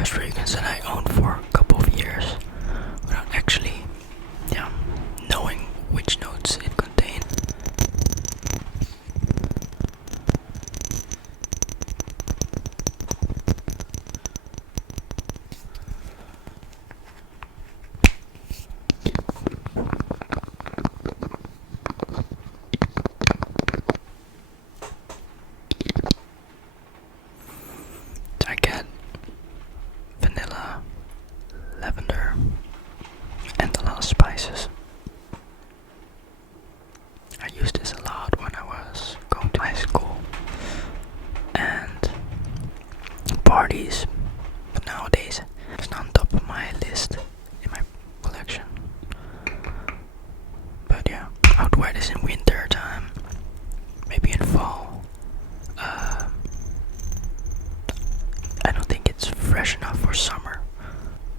first fragrance that I owned for a couple of years without actually, knowing which notes it contained. I get vanilla, lavender, and a lot of spices. I used this a lot when I was going to high school and parties, but nowadays it's not on top of my list in my collection. But yeah, I would wear this in winter time, maybe in fall. I don't think it's fresh enough for summer.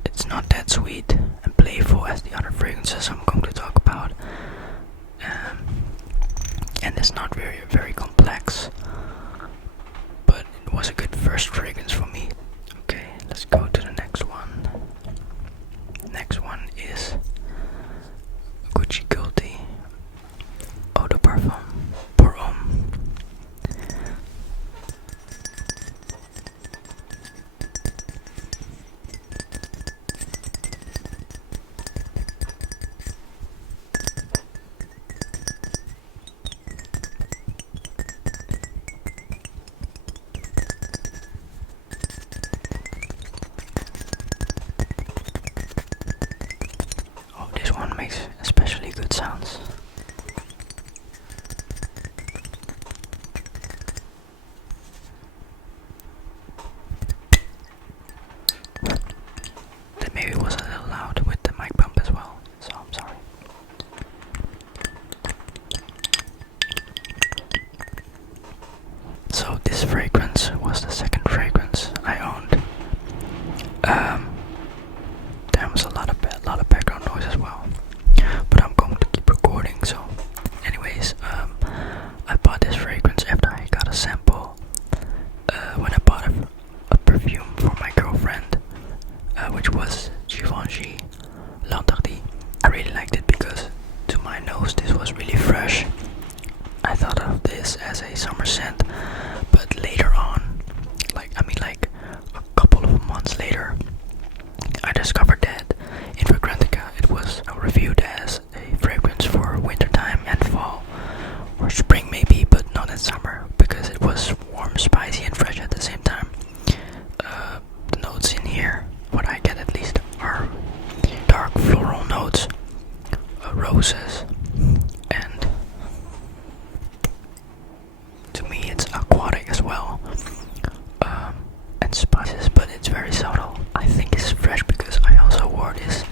It's not that sweet and playful as the other fragrances I'm going to talk about. And it's not very complex. But it was a good first fragrance for me. Okay, let's go to the next one. Next one is Gucci Gaultier Eau de Parfum pour Homme. Oh, this one makes especially good sounds. That maybe was a little loud with the mic bump as well, so I'm sorry. So this fragrance was the second fragrance I owned. There was a lot of background noise as well, but I'm going to keep recording. So, anyways, I bought this fragrance after I got a sample. When I bought a perfume for my girlfriend, which was Givenchy L'Interdit. I really liked it because to my nose this was really fresh. I thought of this as a summer scent, but later on, like a couple of months later, I discovered that in Fragrantica it was reviewed as a fragrance for wintertime and fall, or spring maybe, but not in summer, because it was warm, spicy and fresh at the same time. The notes in here, what I get at least, are dark floral notes, roses, and to me it's aquatic as well, and spices, but it's very subtle. I think it's fresh because I also wore this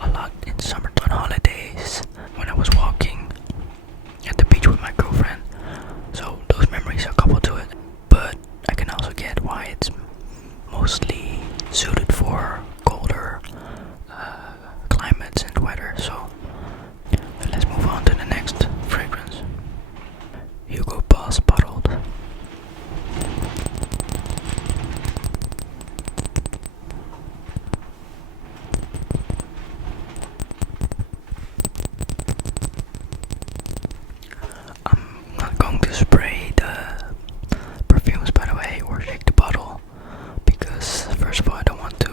a lot in summer on holidays when I was walking at the beach with my girlfriend, so those memories are coupled to it. But I can also get why it's mostly suited for colder climates and weather. So let's move on to the next fragrance. Hugo Boss Bottled. I'm not going to spray the perfumes, by the way, or shake the bottle, because first of all I don't want to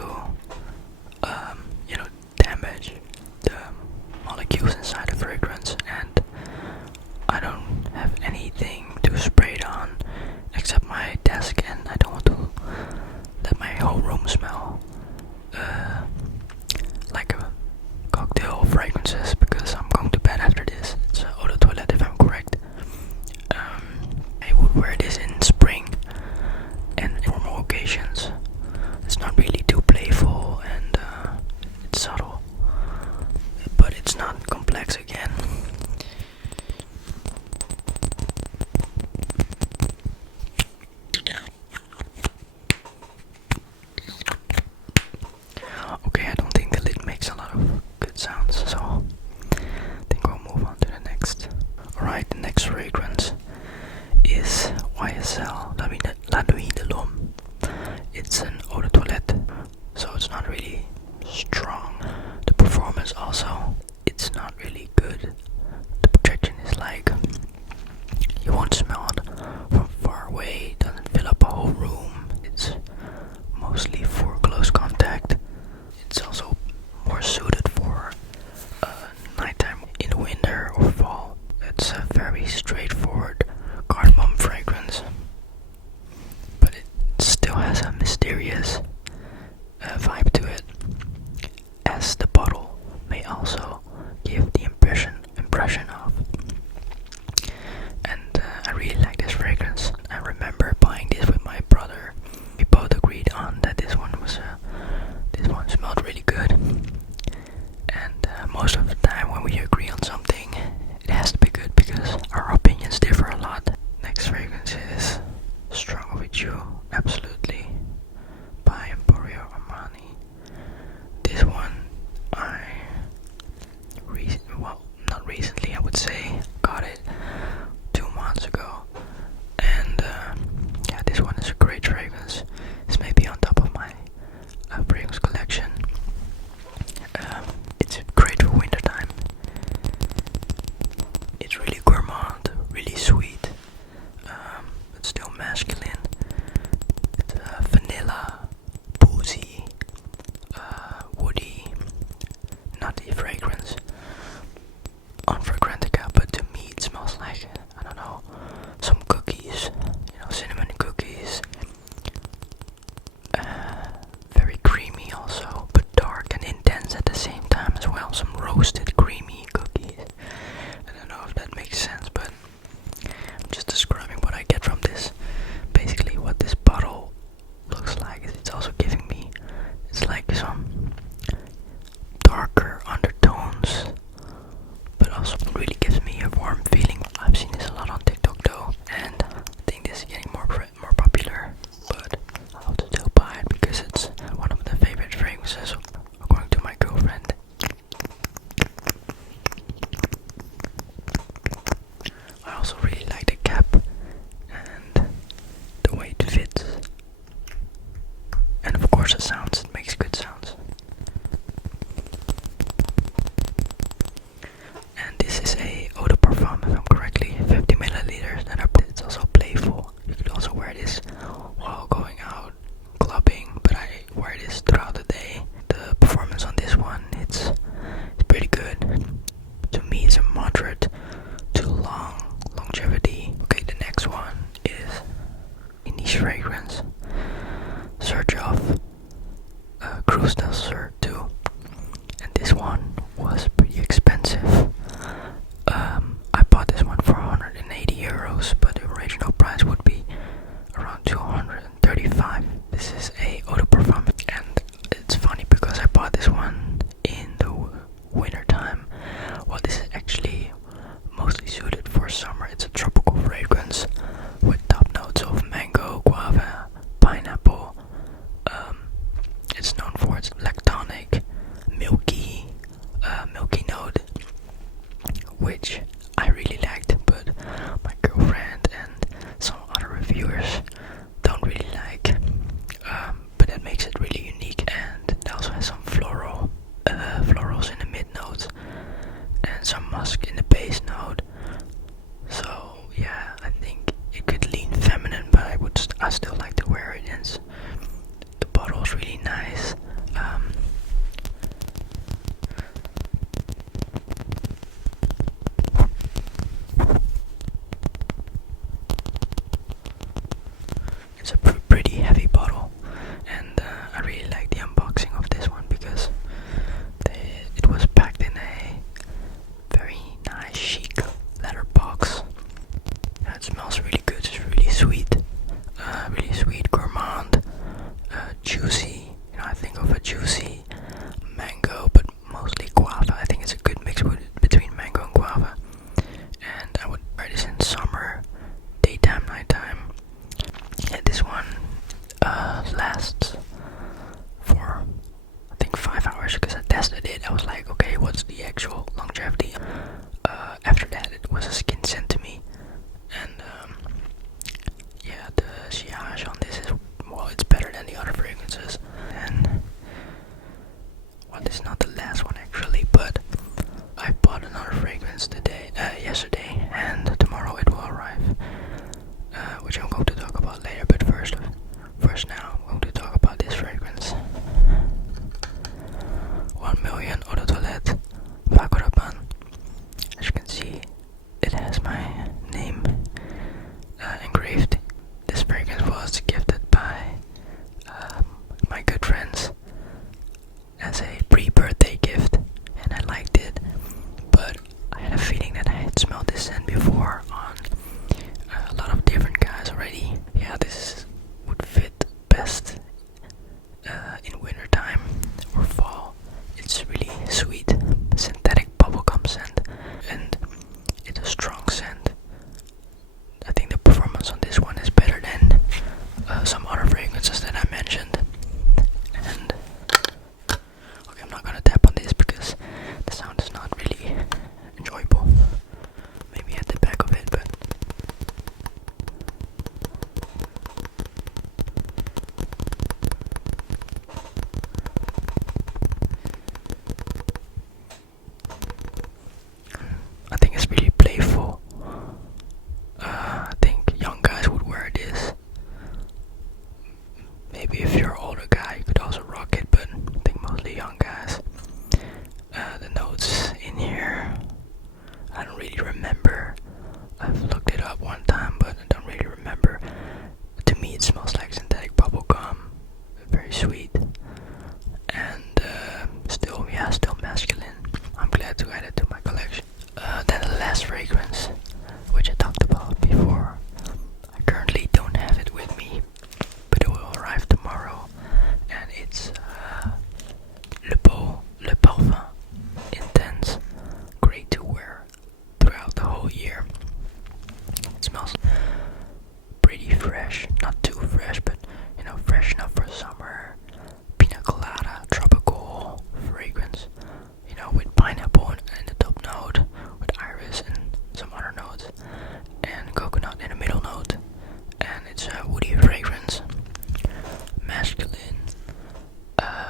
Cruz too. And this one was pretty expensive. I bought this one for 180 euros, but the original price would be around 235. This is a eau de parfum, and it's funny because I bought this one in the winter time. Well, this is actually mostly suited for summer. It's a tropical fragrance with top notes of mango, guava, pineapple. It's known for its lactonic, milky note, which I really liked, but my girlfriend and some other reviewers don't really like. But that makes it really unique, and it also has some florals in the mid notes and some musk in the base note. So yeah, I think it could lean feminine, but I still like to wear it, and the bottle's really nice. It's a pretty heavy bottle, and I really like the unboxing of this one because it was packed in a very nice chic leather box. It smells really good. It's really sweet, gourmand, juicy. You know, I think of a juicy mango, but mostly guava. I think it's a good mix between mango and guava. And I would wear this in summer, daytime, nighttime. And this one lasts for I think 5 hours because I tested it. I was like, okay, what's the actual longevity? After that, it was a skin scent to me. And yeah, the sillage on this is, well, it's better than the other fragrances. And well, this is not the last one actually, but I bought another fragrance yesterday, and tomorrow it will arrive, which I'm going to talk about later. But first now I'm going to talk about this fragrance. 1 million Eau de Toilette, Paco Rabanne. As you can see, it has my name engraved. This fragrance was gifted by my good friends as a pre-birthday gift, and I liked it, but I had a feeling that I had smelled this scent before on a lot of different guys already. Yeah, this would fit best in winter time or fall. It's really sweet, synthetic bubblegum scent, and it's a strong scent. I think the performance on this one is better than some other fragrances that I mentioned. And okay, I'm not gonna tap on this because the sound is not really enjoyable. Maybe at the back of it, but I think it's really playful. I think young guys would wear this. Maybe if you're an older guy, you could also rock it, but I think mostly young guys. The notes in here, I don't really remember. I've looked it up one time, but I don't really remember. To me, it smells like synthetic bubblegum. Very sweet. And still masculine. I'm glad to add it to my collection. Then the last fragrance, which I talked about before. I currently don't have it with me, but it will arrive tomorrow, and it's Beau, Le Parfum, Intense, great to wear throughout the whole year. It smells pretty fresh, not too fresh, but you know, fresh enough for summer. Pina colada, tropical fragrance, you know, with pineapple in the top note, with iris and some other notes, and coconut in the middle note. And it's a woody fragrance, masculine.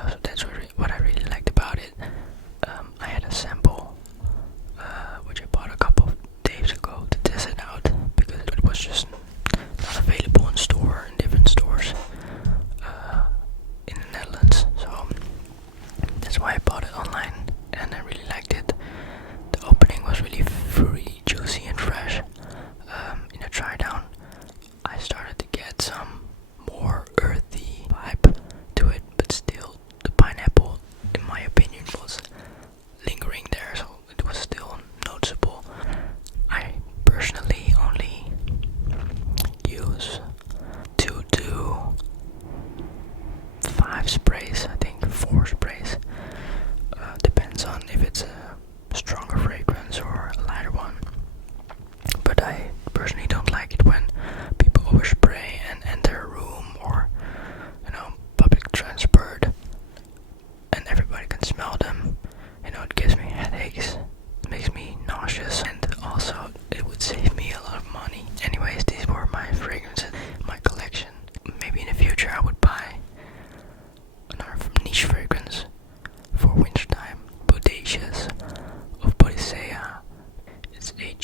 So that's what I really liked about it. I had a sample, which I bought a couple of days ago to test it out because it was just not available in different stores in the Netherlands. So that's why I bought it online, and I really liked it. The opening was really fruity, juicy, and fresh. In a try down, I started to get some more earthy vibe to it, but still the pineapple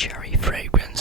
cherry fragrance.